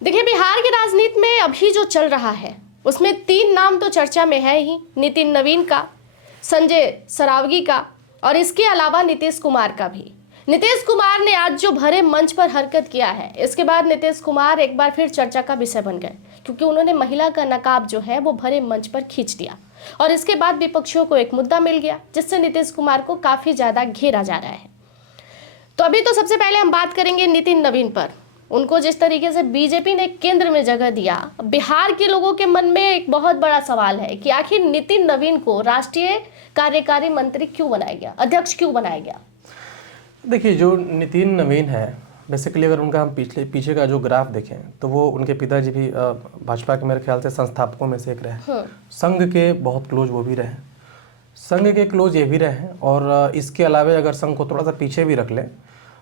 देखिए, बिहार की राजनीति में अभी जो चल रहा है उसमें 3 नाम तो चर्चा में है ही। नितिन नवीन का, संजय सरावगी का और इसके अलावा नीतीश कुमार का भी। नीतीश कुमार ने आज जो भरे मंच पर हरकत किया है, इसके बाद नीतीश कुमार एक बार फिर चर्चा का विषय बन गए, क्योंकि उन्होंने महिला का नकाब जो है वो भरे मंच पर खींच दिया और इसके बाद विपक्षियों को एक मुद्दा मिल गया जिससे नीतीश कुमार को काफी ज्यादा घेरा जा रहा है। तो अभी तो सबसे पहले हम बात करेंगे नितिन नवीन पर। उनको जिस तरीके से बीजेपी ने केंद्र में जगह दिया, बिहार के लोगों के मन में एक बहुत बड़ा सवाल है कि आखिर नितिन नवीन को राष्ट्रीय कार्यकारी मंत्री क्यों बनाया गया, अध्यक्ष क्यों बनाया गया। देखिए, जो नितिन नवीन है, बेसिकली अगर उनका हम पीछे का जो ग्राफ देखें तो वो उनके पिताजी भी भाजपा के मेरे ख्याल से संस्थापकों में से एक रहे। संघ के बहुत क्लोज वो भी रहे, संघ के क्लोज ये भी रहे। और इसके अलावा अगर संघ को थोड़ा सा पीछे भी रख लें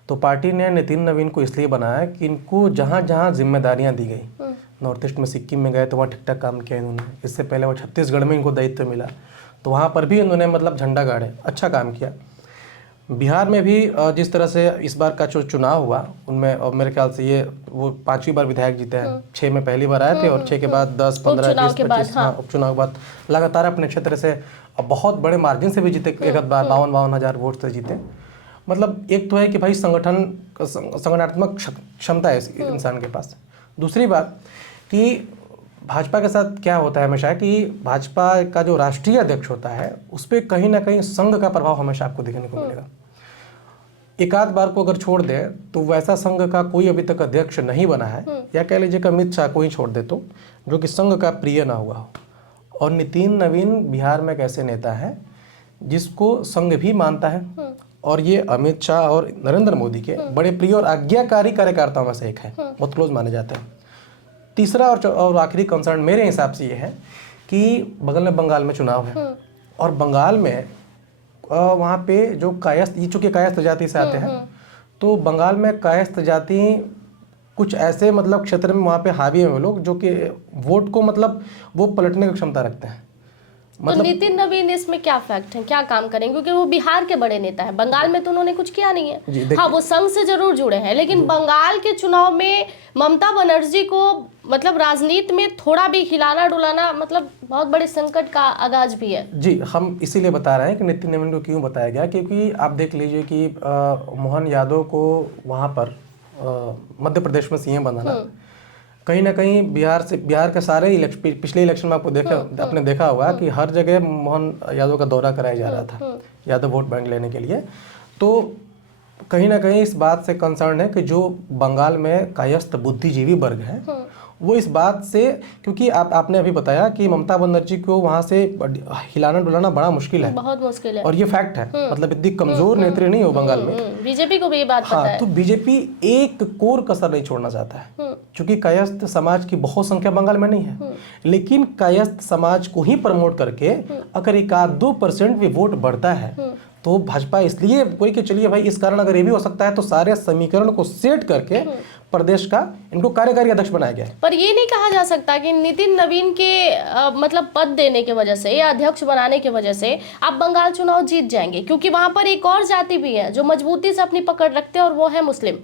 तो पार्टी ने नितिन नवीन को इसलिए बनाया कि इनको जहाँ जहाँ जिम्मेदारियाँ दी गई, नॉर्थ ईस्ट में सिक्किम में गए तो वहाँ ठीक ठाक काम किया इन्होंने। इससे पहले वो छत्तीसगढ़ में इनको दायित्व मिला तो वहाँ पर भी इन्होंने मतलब झंडा गाड़े, अच्छा काम किया। बिहार में भी जिस तरह से इस बार का जो चुनाव हुआ उनमें मेरे ख्याल से ये वो 5वीं बार विधायक जीते हैं। 6 में पहली बार आए थे और 6 के बाद 10, 15, 20, 25 उपचुनाव के बाद लगातार अपने क्षेत्र से बहुत बड़े मार्जिन से भी जीते। एक बार 52 हज़ार वोट से जीते। मतलब एक तो है कि भाई संगठनात्मक क्षमता है इस इंसान के पास। दूसरी बात कि भाजपा के साथ क्या होता है हमेशा कि भाजपा का जो राष्ट्रीय अध्यक्ष होता है उस पर कहीं ना कहीं संघ का प्रभाव हमेशा आपको देखने को मिलेगा। एक आध बार को अगर छोड़ दे तो वैसा संघ का कोई अभी तक अध्यक्ष नहीं बना है, या कह लीजिए कि अमित शाह को ही छोड़ दे तो, जो कि संघ का प्रिय ना हुआ हो। और नितिन नवीन बिहार में एक ऐसे नेता है जिसको संघ भी मानता है और ये अमित शाह और नरेंद्र मोदी के बड़े प्रिय और आज्ञाकारी कार्यकर्ताओं में से एक है, बहुत क्लोज माने जाते हैं। तीसरा और आखिरी कंसर्न मेरे हिसाब से ये है कि बगल में बंगाल में चुनाव है और बंगाल में वहाँ पे जो कायस्थ, ये चूँकि कायस्थ जाति से आते हैं तो बंगाल में कायस्थ जाति कुछ ऐसे मतलब क्षेत्र में वहाँ पे हावी हैं वो लोग जो कि वोट को मतलब वो पलटने की क्षमता रखते हैं। तो नितिन नवीन इसमें क्या फैक्ट है, क्या काम करेंगे, क्योंकि वो बिहार के बड़े नेता है। बंगाल में तो उन्होंने कुछ किया नहीं है। हाँ, वो संघ से जरूर जुड़े हैं, लेकिन बंगाल के चुनाव में ममता बनर्जी को मतलब राजनीति में थोड़ा भी हिलाना डुलाना मतलब बहुत बड़े संकट का आगाज भी है। जी, हम इसीलिए बता रहे हैं कि नितिन नवीन को क्यों बताया गया, क्योंकि आप देख लीजिए कि मोहन यादव को वहाँ पर मध्य प्रदेश में सीएम बनाना कहीं ना कहीं बिहार के सारे पिछले इलेक्शन में आपने देखा होगा कि हर जगह मोहन यादव का दौरा कराया जा रहा था यादव वोट बैंक लेने के लिए। तो कहीं ना कहीं इस बात से कंसर्न है कि जो बंगाल में कायस्थ बुद्धिजीवी वर्ग है वो इस बात से, क्योंकि आपने अभी बताया कि ममता बनर्जी को वहाँ से हिलाना डुलाना बड़ा मुश्किल है, बहुत मुश्किल है, और ये फैक्ट है। मतलब इतनी कमजोर नेत्री नहीं हो बंगाल में। बीजेपी को भी ये बात पता है। तो बीजेपी एक कोर कसर नहीं छोड़ना चाहता है, क्योंकि कायस्थ समाज की बहुत संख्या बंगाल में नहीं है, लेकिन कायस्थ समाज को ही प्रमोट करके अगर 1-2% भी वोट बढ़ता है तो भाजपा इसलिए कोई कि चलिए भाई इस कारण अगर ये भी हो सकता है तो सारे समीकरण को सेट करके प्रदेश का इनको कार्यकारी अध्यक्ष बनाया गया। पर ये नहीं कहा जा सकता कि नितिन नवीन के मतलब पद देने के वजह से या अध्यक्ष बनाने के वजह से आप बंगाल चुनाव जीत जाएंगे, क्योंकि वहां पर एक और जाति भी है जो मजबूती से अपनी पकड़ रखते हैं और वो है मुस्लिम।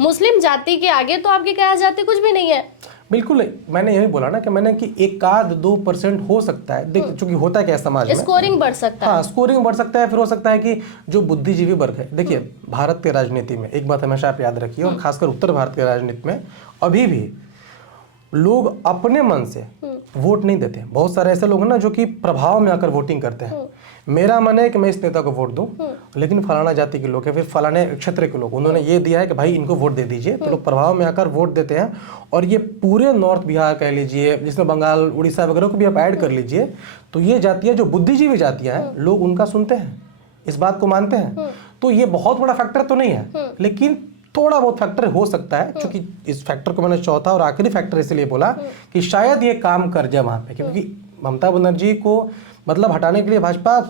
मुस्लिम जाति के आगे तो आपकी क्या जाति कुछ भी नहीं है। बिल्कुल, मैंने यही बोला ना कि मैंने कि 1-2% हो सकता है। देखिए, चूंकि होता है क्या समाज में, स्कोरिंग बढ़ सकता है। हाँ, स्कोरिंग बढ़ सकता है। फिर हो सकता है कि जो बुद्धिजीवी वर्ग है, देखिए भारत के राजनीति में एक बात हमेशा आप याद रखिए, और खासकर उत्तर भारत के राजनीति में अभी भी लोग अपने मन से वोट नहीं देते। बहुत सारे ऐसे लोग हैं ना जो कि प्रभाव में आकर वोटिंग करते हैं। मेरा मन है कि मैं इस नेता को वोट दूं, लेकिन फलाना जाति के लोग हैं, फिर फलाने क्षेत्र के लोग, उन्होंने ये दिया है कि भाई इनको वोट दे दीजिए, तो लोग प्रभाव में आकर वोट देते हैं। और ये पूरे नॉर्थ बिहार कह लीजिए, जिसमें बंगाल, उड़ीसा वगैरह को भी आप ऐड कर लीजिए, तो ये जातियाँ जो बुद्धिजीवी जातियाँ हैं, लोग उनका सुनते हैं, इस बात को मानते हैं। तो ये बहुत बड़ा फैक्टर तो नहीं है, लेकिन थोड़ा बहुत फैक्टर हो सकता है। क्योंकि इस फैक्टर को मैंने चौथा और आखिरी फैक्टर इसलिए बोला कि शायद ये काम कर जाए वहाँ पे, क्योंकि ममता बनर्जी को मतलब हटाने के लिए भाजपा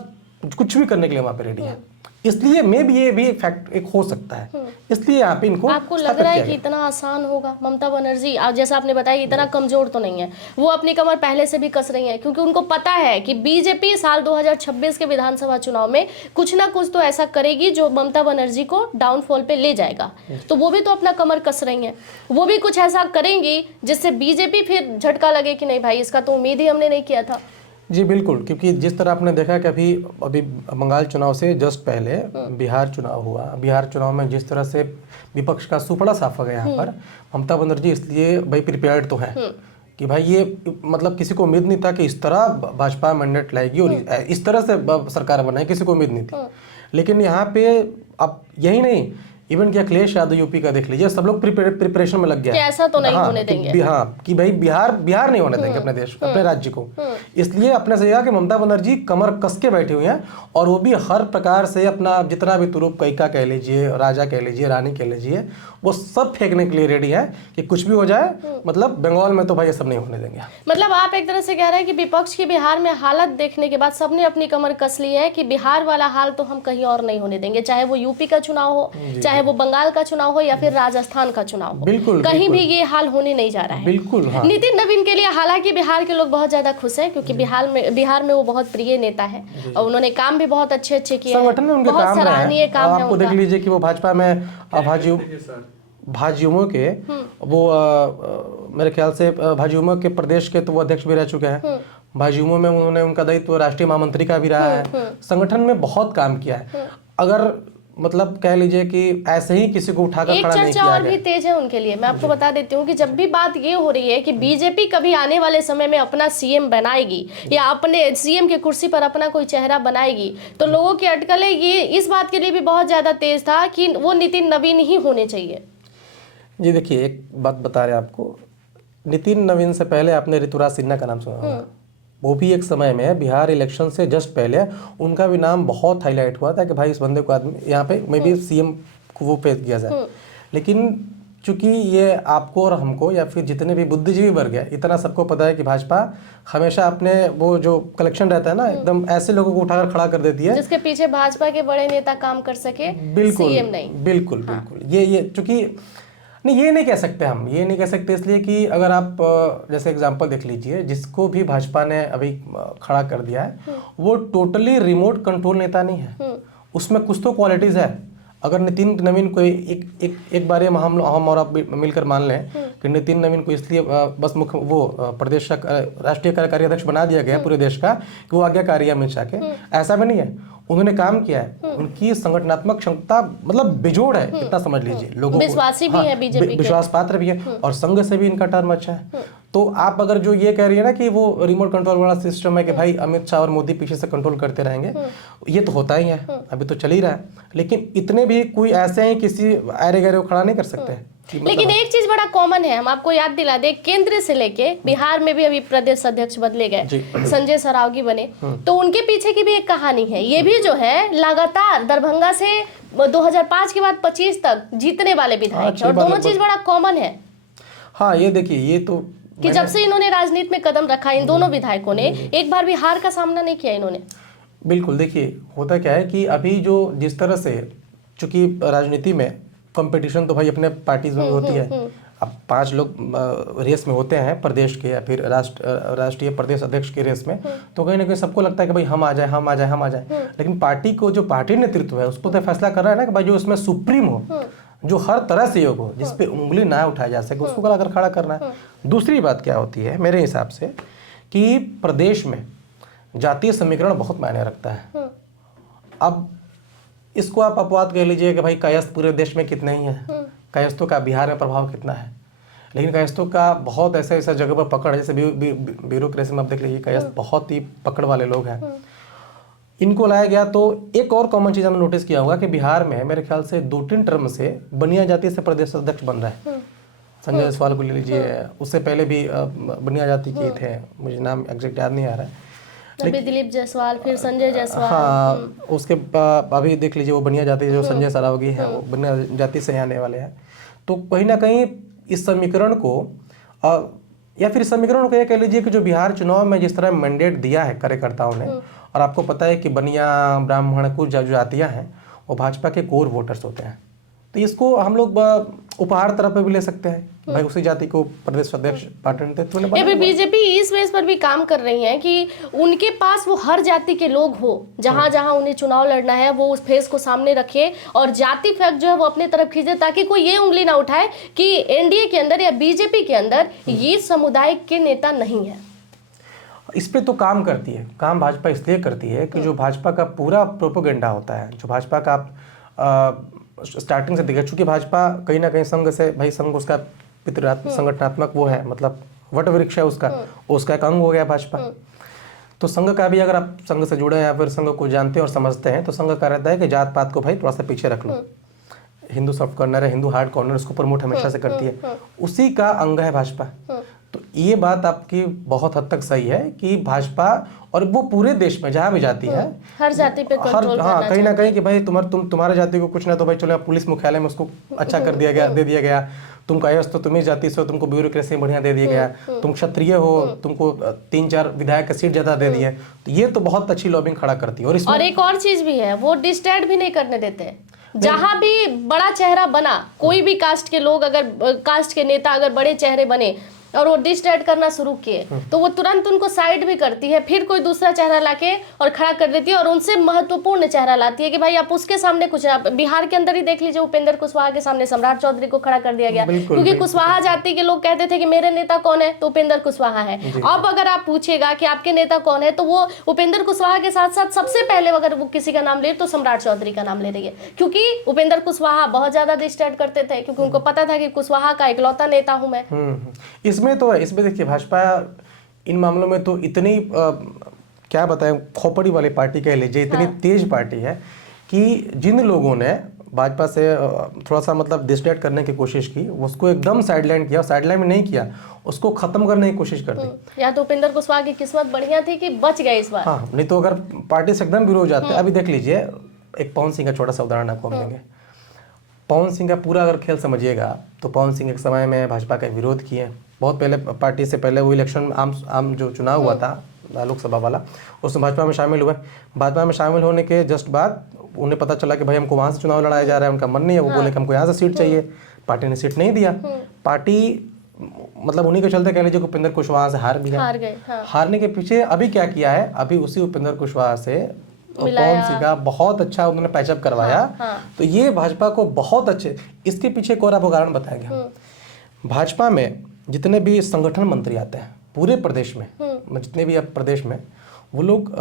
कुछ भी करने के लिए वहाँ पे रेडी है। इसलिए में भी ये भी फैक्ट एक हो सकता है, इसलिए यहाँ पे इनको आपको लग रहा है कि इतना आसान होगा? ममता बनर्जी जैसा आपने बताया इतना कमजोर तो नहीं है, वो अपनी कमर पहले से भी कस रही है, क्योंकि उनको पता है कि बीजेपी साल 2026 के विधानसभा चुनाव में कुछ ना कुछ तो ऐसा करेगी जो ममता बनर्जी को डाउनफॉल पे ले जाएगा। तो वो भी तो अपना कमर कस रही है, वो भी कुछ ऐसा करेंगी जिससे बीजेपी फिर झटका लगे कि नहीं भाई, इसका तो उम्मीद ही हमने नहीं किया था। जी बिल्कुल, क्योंकि जिस तरह आपने देखा कि अभी बंगाल चुनाव से जस्ट पहले बिहार चुनाव हुआ, बिहार चुनाव में जिस तरह से विपक्ष का सुपड़ा साफ हो गया यहाँ पर, ममता बनर्जी इसलिए भाई प्रिपेयर्ड तो है कि भाई ये मतलब किसी को उम्मीद नहीं था कि इस तरह भाजपा मैंडेट लाएगी और इस तरह से सरकार बनाए, किसी को उम्मीद नहीं थी। लेकिन यहाँ पे अब यही नहीं, इवन कि अखिलेश यादव यूपी का देख लीजिए, सब लोग प्रिपरेशन में लग गया, ऐसा तो नहीं होने देंगे। हाँ कि भाई बिहार नहीं होने देंगे अपने देश अपने राज्य को। इसलिए अपने से कि ममता बनर्जी कमर कस के बैठी हुई हैं, और वो भी हर प्रकार से अपना जितना भी तुरुप कैका कह लीजिए, राजा कह लीजिए, रानी कह लीजिए, वो सब फेंकने के लिए रेडी है कि कुछ भी हो जाए, मतलब बंगाल में तो भाई ये सब नहीं होने देंगे। मतलब आप एक तरह से कह रहे हैं कि विपक्ष की बिहार में हालत देखने के बाद सबने अपनी कमर कस ली है कि बिहार वाला हाल तो हम कहीं और नहीं होने देंगे, चाहे वो यूपी का चुनाव हो, चाहे वो बंगाल का चुनाव हो या फिर राजस्थान का चुनाव हो, बिल्कुल कहीं भी ये हाल होने नहीं जा रहा है। बिल्कुल हाँ। नितिन नवीन के लिए हालांकि बिहार के लोग बहुत ज्यादा खुश हैं, क्योंकि बिहार में वो बहुत प्रिय नेता है और उन्होंने काम भी बहुत अच्छे किए, संगठन में उनके बहुत सराहनीय काम है। आपको देख लीजिए कि वो भाजपा में भाजयुमो के वो मेरे ख्याल से भाजयुमो के प्रदेश के तो वो अध्यक्ष भी रह चुके हैं। भाजयुमो में उन्होंने उनका दायित्व राष्ट्रीय महामंत्री का भी रहा है, संगठन में बहुत काम किया है। अगर मतलब कह लीजिए कि ऐसे ही किसी को उठाकर खड़ा नहीं किया गया। और भी तेज है उनके लिए। मैं आपको बता देती हूँ कि जब भी बात ये हो रही है कि बीजेपी कभी आने वाले समय में अपना सीएम बनाएगी या अपने सीएम की कुर्सी पर अपना कोई चेहरा बनाएगी, तो लोगों की अटकलें ये इस बात के लिए भी बहुत ज्यादा तेज था कि वो नितिन नवीन ही होने चाहिए। जी देखिए, एक बात बता रहे हैं आपको, नितिन नवीन से पहले आपने ऋतुराज सिन्हा का नाम सुना होगा। वो भी एक समय में बिहार इलेक्शन से जस्ट पहले उनका भी नाम बहुत हाईलाइट हुआ था कि भाई इस बंदे को आदमी यहाँ पे मे बी सीएम को वो पेश किया जाए। लेकिन चूंकि ये आपको और हमको या फिर जितने भी बुद्धिजीवी वर्ग है, इतना सबको पता है कि भाजपा हमेशा अपने वो जो कलेक्शन रहता है ना, एकदम ऐसे लोगों को उठाकर खड़ा कर देती है जिसके पीछे भाजपा के बड़े नेता काम कर सके, सीएम नहीं। बिल्कुल बिल्कुल। ये चूंकि नहीं, ये नहीं कह सकते हम, ये नहीं कह सकते इसलिए कि अगर आप जैसे एग्जांपल देख लीजिए, जिसको भी भाजपा ने अभी खड़ा कर दिया है वो टोटली रिमोट कंट्रोल नेता नहीं है, उसमें कुछ तो क्वालिटीज है। अगर नितिन नवीन को एक बार हम और आप मिलकर मान लें कि नितिन नवीन को इसलिए बस मुख्य वो प्रदेश का राष्ट्रीय कार्यकारी अध्यक्ष बना दिया गया पूरे देश का कि वो आज्ञाकारी अमित शाह के, ऐसा भी नहीं है। उन्होंने काम किया है, उनकी संगठनात्मक क्षमता मतलब बेजोड़ है, इतना समझ लीजिए। लोगों विश्वासी भी है, बीजेपी विश्वास पात्र भी है, और संघ से भी इनका टर्म अच्छा है। तो आप अगर जो ये कह रही है ना कि वो रिमोट कंट्रोल वाला सिस्टम है कि भाई अमित शाह और मोदी पीछे से कंट्रोल करते रहेंगे, ये तो होता ही है, अभी तो चल ही रहा है। लेकिन इतने भी कोई ऐसे हैं किसी आरे गहरे को खड़ा नहीं कर सकते। लेकिन एक चीज बड़ा कॉमन है, हम आपको याद दिला दे, केंद्र से लेके बिहार में भी अभी प्रदेश अध्यक्ष बदले गए, संजय सरावगी बने, तो उनके पीछे की भी एक कहानी है। ये भी जो है लगातार दरभंगा से 2005 के बाद 25 तक जीतने वाले विधायक हैं, और दोनों चीज बड़ा कॉमन है। हाँ, ये देखिए, ये तो कि जब से इन्होंने राजनीति में कदम रखा, इन दोनों विधायकों ने एक बार भी हार का सामना नहीं किया इन्होंने। बिल्कुल, देखिए होता क्या है कि अभी जो जिस तरह से, चूंकि राजनीति में कंपटीशन तो भाई अपने पार्टीज में होती है, अब 5 लोग रेस में होते हैं प्रदेश के या फिर राष्ट्रीय प्रदेश अध्यक्ष के रेस में, तो कहीं ना कहीं सबको लगता है कि भाई हम आ जाए। लेकिन पार्टी को जो पार्टी नेतृत्व है उसको तो फैसला कर रहा है ना कि भाई जो उसमें सुप्रीम हो, जो हर तरह से योग हो, जिसपे उंगली ना उठाई जा सके, उसको अगर खड़ा करना है। दूसरी बात क्या होती है मेरे हिसाब से कि प्रदेश में जातीय समीकरण बहुत मायने रखता है। अब इसको आप अपवाद कह लीजिए कि भाई कायस्थ पूरे देश में कितने ही हैं, कायस्थों का बिहार में प्रभाव कितना है, लेकिन कायस्थों का बहुत ऐसा जगह पर पकड़ है, जैसे ब्यूरोक्रेसी में आप देख लीजिए, कायस्थ बहुत ही पकड़ वाले लोग हैं, इनको लाया गया। तो एक और कॉमन चीज़ हमने नोटिस किया होगा कि बिहार में मेरे ख्याल से 2-3 टर्म से बनिया जाति से प्रदेश अध्यक्ष बन रहा है। संजय जायसवाल को ले लीजिए, उससे पहले भी बनिया जाति के थे, मुझे नाम एग्जैक्ट याद नहीं आ रहा है, दिलीप जायसवाल, फिर संजय जायसवाल। हाँ, उसके अभी देख लीजिए वो बनिया जाति जो संजय सरावगी है, वो बनिया जाति से आने वाले हैं। तो कहीं ना कहीं इस समीकरण को या फिर समीकरण को ये कह लीजिए कि जो बिहार चुनाव में जिस तरह मैंडेट दिया है कार्यकर्ताओं ने, और आपको पता है कि बनिया ब्राह्मण कुछ जो जातियाँ हैं वो भाजपा के कोर वोटर्स होते हैं। तो इसको हम लोग उपहार तरह पे भी ले सकते हैं, भाई उसी जाति को प्रदेश अध्यक्ष पार्टी नेतृत्व ने बनाया। बीजेपी इस बेस पर भी काम कर रही है कि उनके पास वो हर जाति के लोग हो, जहां जहां उन्हें चुनाव लड़ना है वो उस फेस को सामने रखे और जाति फैक्ट जो है वो अपने तरफ खींचे, ताकि कोई ये उंगली ना उठाए कि एनडीए के अंदर या बीजेपी के अंदर ये समुदाय के नेता नहीं है। इस पे तो काम करती है, काम भाजपा इसलिए करती है कि जो भाजपा का पूरा प्रोपेगेंडा होता है, जो भाजपा का आप स्टार्टिंग से देखा, चूंकि भाजपा कहीं ना कहीं संघ से, भाई संघ उसका संगठनात्मक वो है, मतलब वट वृक्ष है उसका एक अंग हो गया भाजपा। तो संघ का भी, अगर आप संघ से जुड़े हैं या फिर संघ को जानते हैं और समझते हैं, तो संघ का रहता है कि जात पात को भाई थोड़ा सा पीछे रख लो, हिंदू सॉफ्ट कॉर्नर है, हिंदू हार्ड कॉर्नर, उसको प्रमोट हमेशा से करती है, उसी का अंग है भाजपा। तो ये बात आपकी बहुत हद तक सही है कि भाजपा, और वो पूरे देश में जहाँ भी जाती है, हर जाति पे कंट्रोल हाँ कहीं ना कहीं कि भाई तुम्हारे जाति को कुछ ना, तो भाई चलो पुलिस मुख्यालय में उसको अच्छा कर दिया गया, दे दिया गया, तुम कायस्थ तो तुम्हें जाति से, तुमको ब्यूरोक्रेसी बढ़िया दे दिया गया, तुम क्षत्रिय हो, तुमको 3-4 विधायक का सीट ज्यादा दे दिए। तो ये तो बहुत अच्छी लॉबिंग खड़ा करती है। और एक और चीज भी है, वो डिस्टैड भी नहीं करने देते। जहां भी बड़ा चेहरा बना, कोई भी कास्ट के लोग, अगर कास्ट के नेता अगर बड़े चेहरे बने और वो डिस्टैड करना शुरू किए, तो वो तुरंत उनको साइड भी करती है, फिर कोई दूसरा चेहरा लाके और खड़ा कर देती है और उनसे महत्वपूर्ण चेहरा लाती है कि भाई आप उसके सामने कुछ। बिहार के अंदर ही देख लीजिए, उपेंद्र कुशवाहा के सामने सम्राट चौधरी को खड़ा कर दिया गया, क्योंकि कुशवाहा जाति के लोग कहते थे कि मेरे नेता कौन है, तो उपेंद्र कुशवाहा है। अब अगर आप पूछेगा कि आपके नेता कौन है, तो वो उपेंद्र कुशवाहा के साथ साथ सबसे पहले अगर वो किसी का नाम ले तो सम्राट चौधरी का नाम ले रही है, क्योंकि उपेंद्र कुशवाहा बहुत ज्यादा डिस्टैड करते थे, क्योंकि उनको पता था कि कुशवाहा का इकलौता नेता हूं मैं। इसमें देखिए भाजपा इन मामलों में तो इतनी क्या बताएं, खोपड़ी वाली पार्टी कह लीजिए, इतनी तेज पार्टी है कि जिन लोगों ने भाजपा से थोड़ा सा मतलब डिस्ट्रैक्ट करने की कोशिश की, उसको एकदम साइडलाइन किया, साइडलाइन में नहीं किया, उसको खत्म करने की कोशिश कर दी। या तो उपेंद्र कुशवाहा की किस्मत बढ़िया थी कि बच गए इस बार। हाँ, नहीं तो अगर पार्टी से एकदम विरोध जाते। अभी देख लीजिए, एक पवन सिंह का छोटा सा उदाहरण आपको मिलेंगे। पवन सिंह का पूरा अगर खेल समझिएगा, तो पवन सिंह एक समय में भाजपा का विरोध किए, बहुत पहले, पार्टी से पहले वो इलेक्शन आम जो चुनाव हुआ था लोकसभा वाला, उसमें भाजपा में शामिल हुए। भाजपा में शामिल होने के जस्ट बाद उन्हें पता चला कि भाई हमको वहाँ से चुनाव लड़ाया जा रहा है, उनका मन नहीं है, वो बोले कि हमको यहाँ से सीट चाहिए, पार्टी ने सीट नहीं दिया। पार्टी मतलब उन्हीं के चलते कह लीजिए उपेंद्र कुशवाहा से हार गया। हारने के पीछे अभी क्या किया है, अभी उसी उपेंद्र कुशवाहा से पवन सिंह का बहुत अच्छा उन्होंने पैचअप करवाया। तो ये भाजपा को बहुत अच्छे, इसके पीछे एक और आपको कारण बताएंगे। भाजपा में जितने भी संगठन मंत्री आते हैं पूरे प्रदेश में, जितने भी अब प्रदेश में, वो लोग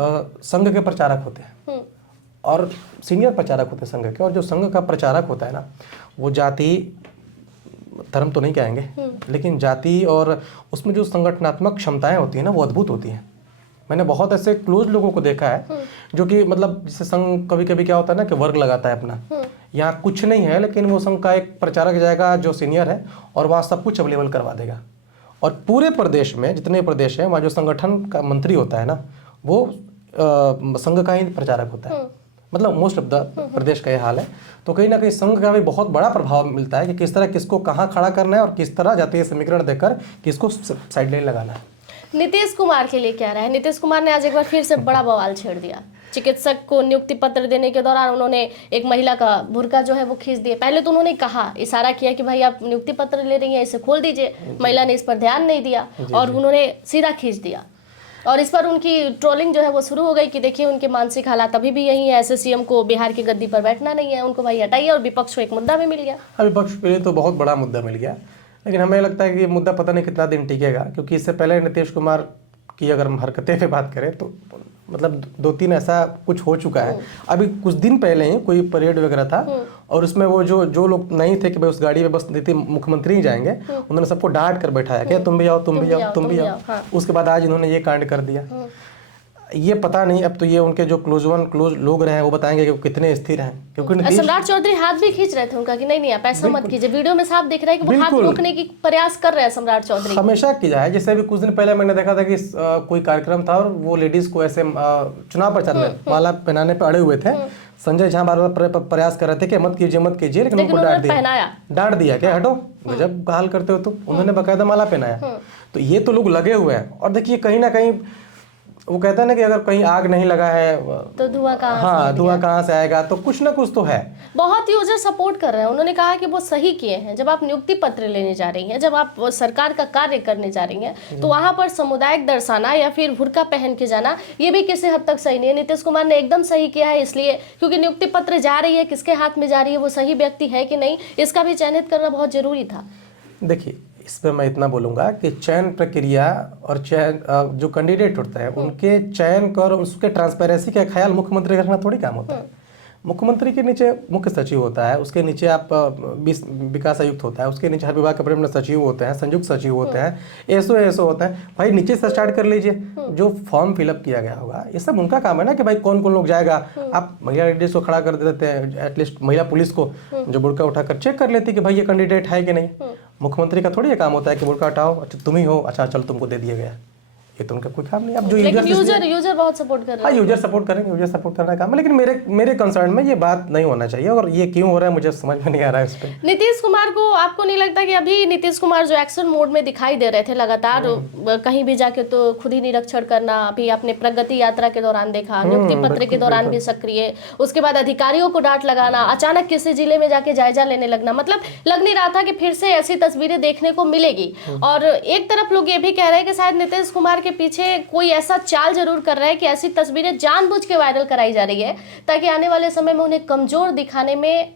संघ के प्रचारक होते हैं और सीनियर प्रचारक होते हैं संघ के। और जो संघ का प्रचारक होता है ना, वो जाति धर्म तो नहीं कहेंगे, लेकिन जाति और उसमें जो संगठनात्मक क्षमताएं होती है ना, वो अद्भुत होती हैं। मैंने बहुत ऐसे क्लोज लोगों को देखा है जो कि मतलब जैसे संघ कभी कभी क्या होता है ना कि वर्ग लगाता है अपना, यहाँ कुछ नहीं है, लेकिन वो संघ का एक प्रचारक जाएगा जो सीनियर है और वहाँ सब कुछ अवेलेबल करवा देगा। और पूरे प्रदेश में जितने प्रदेश हैं, वहाँ जो संगठन का मंत्री होता है ना, वो संघ का ही प्रचारक होता है। मतलब मोस्ट ऑफ द प्रदेश का ये हाल है। तो कहीं ना कहीं संघ का भी बहुत बड़ा प्रभाव मिलता है कि किस तरह किसको कहाँ खड़ा करना है और किस तरह जातीय समीकरण देकर किसको साइडलाइन लगाना है। नीतीश कुमार के लिए क्या रहा है? नीतीश कुमार ने आज एक बार फिर से बड़ा बवाल छेड़ दिया। चिकित्सक को नियुक्ति पत्र देने के दौरान उन्होंने एक महिला का बुर्का जो है वो खींच दिया। पहले तो उन्होंने कहा, इशारा किया कि भाई आप नियुक्ति पत्र ले रही हैं, इसे खोल दीजिए। महिला ने इस पर ध्यान नहीं दिया और उन्होंने सीधा खींच दिया। और इस पर उनकी ट्रोलिंग जो है वो शुरू हो गई कि देखिए उनके मानसिक हालात अभी भी यही है, ऐसे सीएम को बिहार की गद्दी पर बैठना नहीं है, उनको भाई हटाइए। और विपक्ष को एक मुद्दा भी मिल गया। विपक्ष के लिए तो बहुत बड़ा मुद्दा मिल गया, लेकिन हमें लगता है कि ये मुद्दा पता नहीं कितना दिन टिकेगा, क्योंकि इससे पहले नीतीश कुमार की अगर हम हरकतें पे बात करें तो मतलब 2-3 ऐसा कुछ हो चुका है। अभी कुछ दिन पहले ही कोई परेड वगैरह था और उसमें वो जो लोग नहीं थे कि भाई उस गाड़ी में बस नीति मुख्यमंत्री ही जाएंगे, उन्होंने सबको डांट कर बैठाया कि तुम भी आओ, तुम भी आओ, तुम भी आओ। उसके बाद आज इन्होंने ये कांड कर दिया। ये पता नहीं, अब तो ये उनके जो क्लोज लोग रहे हैं वो बताएंगे कि वो कितने स्थिर हैं, क्योंकि सम्राट चौधरी हाथ भी खींच रहे थे उनका कि नहीं आप ऐसा मत कीजिए। वीडियो में साफ दिख रहा है कि वो हाथ रोकने की प्रयास कर रहे हैं सम्राट चौधरी। हमेशा की जाए, जैसे अभी कुछ दिन पहले मैंने देखा था कि कोई कार्यक्रम था और वो लेडीज को ऐसे चुनाव प्रचार में माला पहनाने पे अड़े हुए थे। संजय झा बार बार प्रयास कर रहे थे कि मत कीजिए, लेकिन उनको डांट दिया क्या हटो, गजब हाल करते हो तुम। उन्होंने बाकायदा माला पहनाया। तो ये तो लोग लगे हुए हैं। और देखिए कहीं ना कहीं वो कहता है ना कि अगर कहीं आग नहीं लगा है तो धुआं कहाँ से हाँ निकलेगा? धुआं कहाँ से आएगा, तो कुछ ना कुछ तो है। बहुत यूजर सपोर्ट कर रहे हैं, उन्होंने कहा कि वो सही किए हैं। जब आप नियुक्ति पत्र लेने जा रही हैं, जब आप सरकार का कार्य करने जा रही हैं, तो वहां पर सामुदायिक दर्शाना या फिर बुर्का पहन के जाना ये भी किसी हद तक सही नहीं है। नीतीश कुमार ने एकदम सही किया है, इसलिए क्योंकि नियुक्ति पत्र जा रही है, किसके हाथ में जा रही है, वो सही व्यक्ति है कि नहीं, इसका भी चयनित करना बहुत जरूरी था। देखिए इस पर मैं इतना बोलूँगा कि चयन प्रक्रिया और चयन जो कैंडिडेट होता है उनके चयन कर उसके ट्रांसपेरेंसी का ख्याल मुख्यमंत्री का रखना थोड़ी काम होता है। मुख्यमंत्री के नीचे मुख्य सचिव होता है, उसके नीचे आप विकास आयुक्त होता है, उसके नीचे हर विभाग के प्रमुख सचिव होते हैं, संयुक्त सचिव होते हैं, एसओ होता है। भाई नीचे से स्टार्ट कर लीजिए, जो फॉर्म फिलअप किया गया होगा ये सब उनका काम है ना कि भाई कौन कौन लोग जाएगा। आप महिला लेडीज को खड़ा कर देते हैं, एटलीस्ट महिला पुलिस को जो बुर्का उठाकर चेक कर लेती है कि भाई ये कैंडिडेट है कि नहीं। मुख्यमंत्री का थोड़ी ये काम होता है कि बुर्का हटाओ, अच्छा तुम ही हो, अच्छा चलो तुमको दे दिया गया, ये तो उनका कोई काम नहीं। अब जो लेकिन यूजर बहुत सपोर्ट कर रहे हैं। हाँ यूजर सपोर्ट करेंगे, यूजर सपोर्ट करना काम है, लेकिन मेरे कंसर्न में ये बात नहीं होना चाहिए, और ये क्यों हो रहा है मुझे समझ में नहीं आ रहा है इस पर। नीतीश कुमार को आपको नहीं लगता कि अभी नीतीश कुमार जो एक्शन मोड में दिखाई दे रहे थे लगातार, कहीं भी जाके तो खुद ही निरीक्षण करना, अभी आपने प्रगति यात्रा के दौरान देखा, नियुक्ति पत्र के दौरान भी सक्रिय, उसके बाद अधिकारियों को डांट लगाना, अचानक किसी जिले में जाके जायजा लेने लगना, मतलब लग नहीं रहा था कि फिर से ऐसी तस्वीरें देखने को मिलेगी। और एक तरफ लोग ये भी कह रहे हैं कि शायद नीतीश कुमार के पीछे कोई ऐसा चाल जरूर कर रहा है कि ऐसी तस्वीरें जानबूझ के वायरल कराई जा रही है ताकि आने वाले समय में उन्हें कमजोर दिखाने में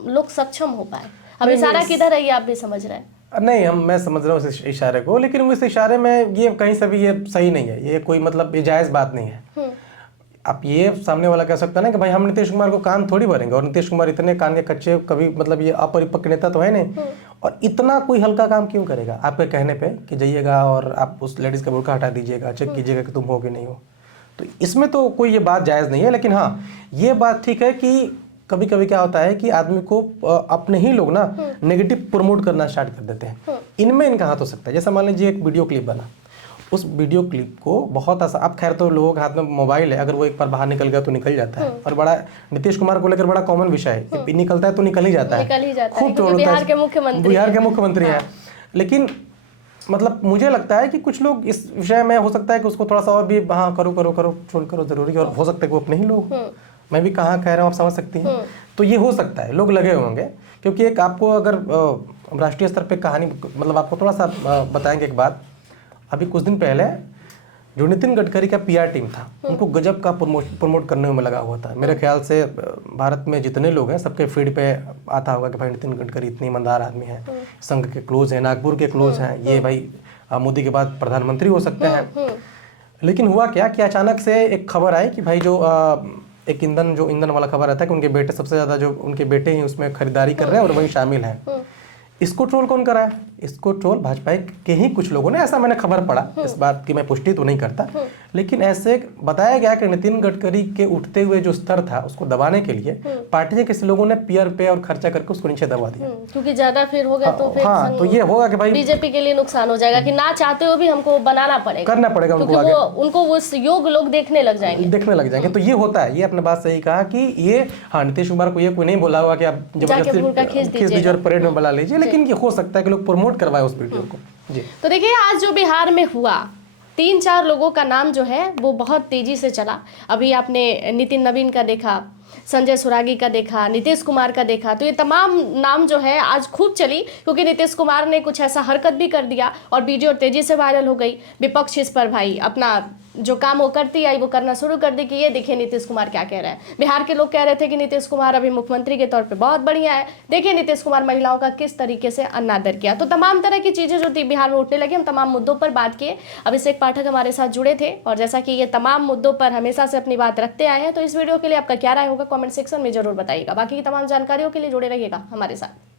लोग सक्षम हो पाए। अब इशारा किधर है ये आप भी समझ रहे हैं? नहीं मैं समझ रहा हूँ उस इशारे को, लेकिन उस इशारे में ये कहीं से भी ये सही नहीं है, ये कोई मतलब ये जायज़ बात नहीं है। आप ये सामने वाला कह सकता है ना कि भाई हम नीतीश कुमार को कान थोड़ी भरेंगे, और नीतीश कुमार इतने कान के कच्चे कभी मतलब ये अपरिपक्व नेता तो है नहीं, और इतना कोई हल्का काम क्यों करेगा आपके कहने पे कि जाइएगा और आप उस लेडीज़ का बुर्का हटा दीजिएगा, चेक कीजिएगा कि तुम हो कि नहीं हो। तो इसमें तो कोई ये बात जायज़ नहीं है। लेकिन हाँ ये बात ठीक है कि कभी कभी क्या होता है कि आदमी को अपने ही लोग ना नेगेटिव प्रमोट करना स्टार्ट कर देते हैं। इनमें इनका हाथ हो सकता है। जैसे मान लीजिए एक वीडियो क्लिप बना, उस वीडियो क्लिप को बहुत आसान, अब खैर तो लोगों के हाथ में मोबाइल है, अगर वो एक बार बाहर निकल गया तो निकल जाता है, और बड़ा नीतीश कुमार को लेकर बड़ा कॉमन विषय है, निकलता है तो निकल ही जाता है, खूब ट्रोल होता है, बिहार के मुख्यमंत्री हैं। लेकिन मतलब मुझे लगता है कि कुछ लोग इस विषय में हो सकता है कि उसको थोड़ा सा और भी हाँ करो ट्रोल करो जरूरी, और हो सकता है कि वो अपने ही लोग, मैं भी कहाँ कह रहा हूँ आप समझ सकती हैं। तो ये हो सकता है लोग लगे होंगे, क्योंकि एक आपको अगर राष्ट्रीय स्तर पे कहानी मतलब आपको थोड़ा सा बताएंगे एक बात। अभी कुछ दिन पहले जो नितिन गडकरी का पीआर टीम था, उनको गजब का प्रमोट करने में लगा हुआ था। मेरे ख्याल से भारत में जितने लोग हैं सबके फीड पे आता होगा कि भाई नितिन गडकरी इतने ईमानदार आदमी हैं, संघ के क्लोज हैं, नागपुर के क्लोज हैं, ये भाई मोदी के बाद प्रधानमंत्री हो सकते हैं। लेकिन हुआ क्या कि अचानक से एक खबर आई कि भाई जो एक ईंधन वाला खबर आता है कि उनके बेटे सबसे ज़्यादा जो उनके बेटे ही उसमें खरीदारी कर रहे हैं और वही शामिल हैं। इसको ट्रोल कौन करा है? इसको ट्रोल भाजपा के ही कुछ लोगों ने, ऐसा मैंने खबर पढ़ा, इस बात की मैं पुष्टि तो नहीं करता, लेकिन ऐसे बताया गया कि नितिन गडकरी के उठते हुए जो स्तर था उसको दबाने के लिए पार्टी के किसी लोगों ने पीआर पे और खर्चा करके उसको नीचे दबा दिया, क्योंकि ज्यादा फिर हो गया तो फिर हाँ तो ये होगा कि भाई बीजेपी के लिए नुकसान हो जाएगा कि ना चाहते हुए भी हमको बनाना पड़ेगा, करना पड़ेगा उनको आगे, उनको उस योग लोग देखने लग जाएंगे। तो ये होता है, ये आपने बात सही कहा कि ये हाँ नीतीश कुमार को ये कोई नहीं बोला हुआ कि आप जबरदस्ती खींच दीजिए और परेड में बुला लीजिए, लेकिन ये हो सकता है कि लोग प्रमोट करवाए उस वीडियो को। जी तो देखिए आज जो बिहार में हुआ, 3-4 लोगों का नाम जो है वो बहुत तेजी से चला। अभी आपने नितिन नवीन का देखा, संजय सुरागी का देखा, नीतीश कुमार का देखा, तो ये तमाम नाम जो है आज खूब चली, क्योंकि नीतीश कुमार ने कुछ ऐसा हरकत भी कर दिया और वीडियो तेजी से वायरल हो गई। विपक्ष इस पर भाई अपना जो काम वो करती आई वो करना शुरू कर दी कि ये देखिए नीतीश कुमार क्या कह रहे हैं। बिहार के लोग कह रहे थे कि नीतीश कुमार अभी मुख्यमंत्री के तौर पे बहुत बढ़िया है, देखिए नीतीश कुमार महिलाओं का किस तरीके से अनादर किया। तो तमाम तरह की चीज़ें जो थी बिहार में उठने लगी। हम तमाम मुद्दों पर बात किए। अभिषेक पाठक हमारे साथ जुड़े थे, और जैसा कि ये तमाम मुद्दों पर हमेशा से अपनी बात रखते आए हैं, तो इस वीडियो के लिए आपका क्या राय होगा कॉमेंट सेक्शन में जरूर बताइएगा। बाकी की तमाम जानकारियों के लिए जुड़े रहिएगा हमारे साथ।